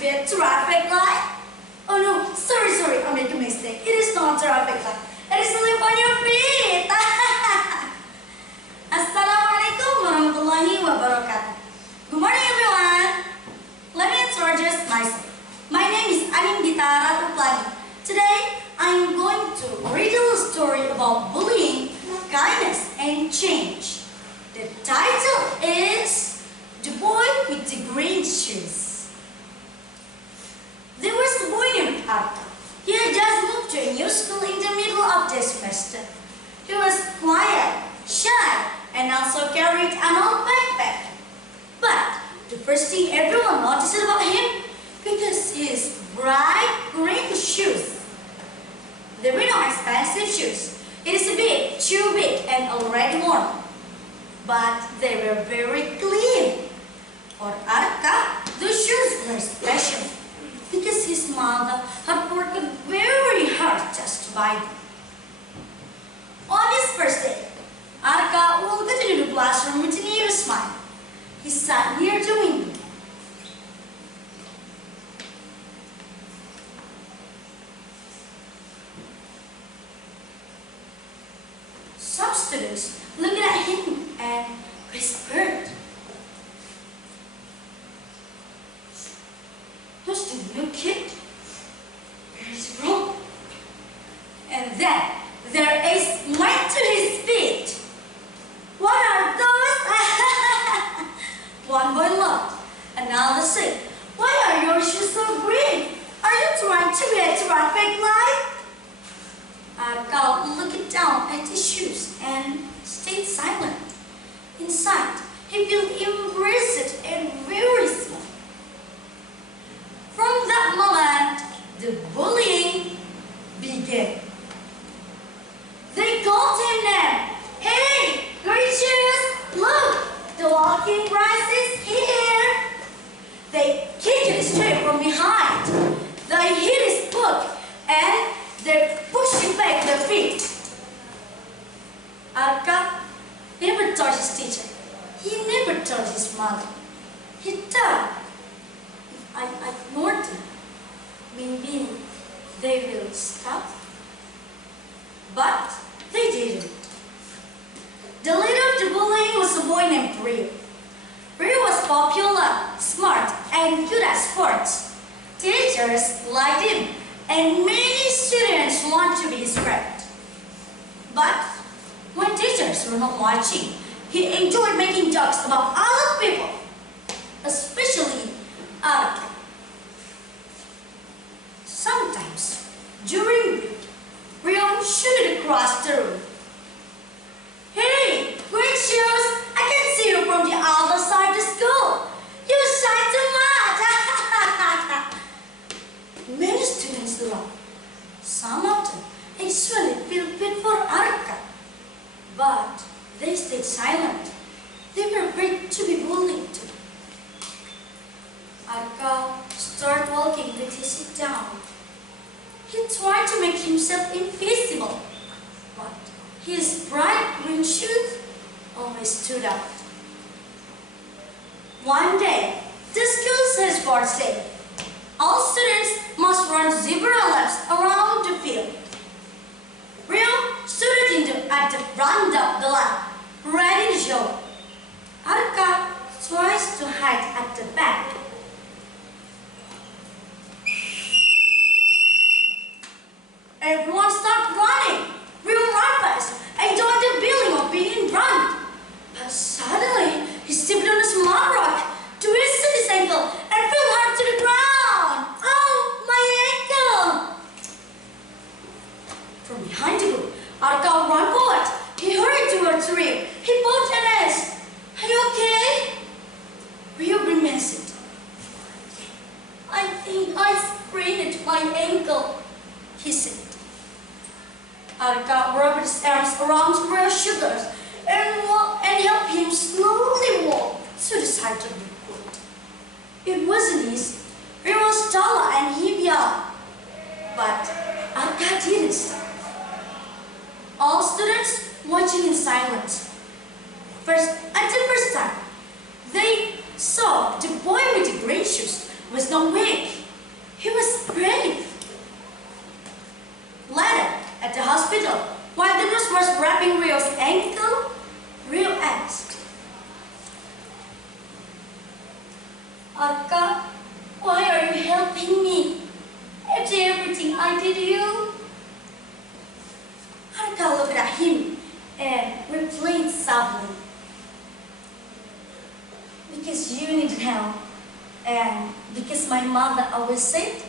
be a traffic light? Oh no, sorry, I made a mistake. It is not traffic light. It is slip on your feet. Assalamualaikum warahmatullahi wabarakatuh. Good morning, everyone. Let me introduce myself. My name is ANINDITA Pelagi. Today, I'm going to read a story about bullying, kindness, and change. The title is The Boy with the Green Shoes. There was a boy named Harlah. He had just moved to a new school in the middle of the semester. He was quiet, shy, and also carried an old backpack. But the first thing everyone noticed about him, because his bright green shoes. They were not expensive shoes. It is a bit too big and already worn. But they were very clean. For Harlah, the shoes were special because his mother had worked very hard just to buy them. On his first day, Harlah walked into the classroom with a new smile. He sat near the window. Some students looked at him and whispered, "Who's the new kid? Where is he from?" And then their ace went to his feet. "What are those?" One boy laughed. Another said, "Why are your shoes so green? Are you trying to be a traffic light?" Harlah looked down at his shoes and stayed silent. Inside, he felt embarrassed and very small. From that moment, the bullying began. They called him names. "Hey, green shoes, look, the walking prize is here." They kicked his chair from behind. They hit his book and they pushed him back their feet. Harlah never told his teacher. He never told his mother. He thought, if I ignore them, maybe they will stop. But they didn't. The leader of the bullying was a boy named Rio. Rio was popular, smart, and good at sports. Teachers liked him, and many students wanted to be his friend. But when teachers were not watching, he enjoyed making jokes about other people, especially Harlah. Sometimes, during break, Rio shouted across the room. "Hey, green shoes, I can see you from the other side of the school. You shine too much." Many students laughed. Some of them actually felt bad for Harlah. But they stayed silent. They were afraid to be bullied too. Harlah started walking with his head down. He tried to make himself invisible, but his bright green shoes always stood out. One day, the school says sports day. All students must run zebra laps around the field. Rio stood at the front of the lap, ready to show. Harlah tries to hide at the back. Everyone started running. Rio ran fast and joined the feeling of being in front. But suddenly, he stepped on a small rock, twisted his ankle, and fell hard to the ground. "Oh, my ankle!" From behind the group, Harlah ran forward. He hurried towards Rio. He paused and asked, "Are you okay?" Rio grimaced. "I think I sprained my ankle," he said. Harlah rubbed his arms around Rio's shoulders and helped him slowly walk to the side of the pool. It wasn't easy. Rio was taller and heavier, but Harlah didn't stop. All students watching in silence. At the first time, they saw the boy with the green shoes was not weak. Arka, why are you helping me? After everything I did to you? Arka looked at him and replied softly, because you needed help, and because my mother always said,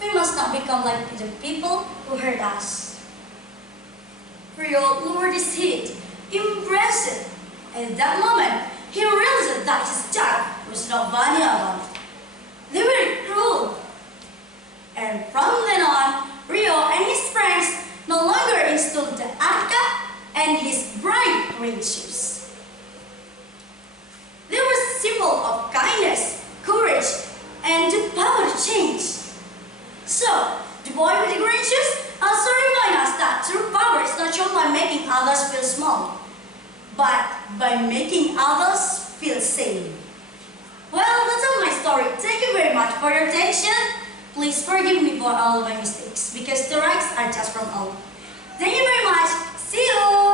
we must not become like the people who hurt us. Rio lowered his head, impressed. At that moment, he realized that his child was not vulnerable. They were cruel. And from then on, Rio and his friends no longer installed the Arka and his bright green shoes. They were a symbol of kindness, courage, and the power to change. So, the boy with the green shoes also remind us that true power is not shown by making others feel small, but by making others feel seen. Well, that's all my story. Thank you very much for your attention. Please forgive me for all of my mistakes, because the rights are just from all. Thank you very much. See you!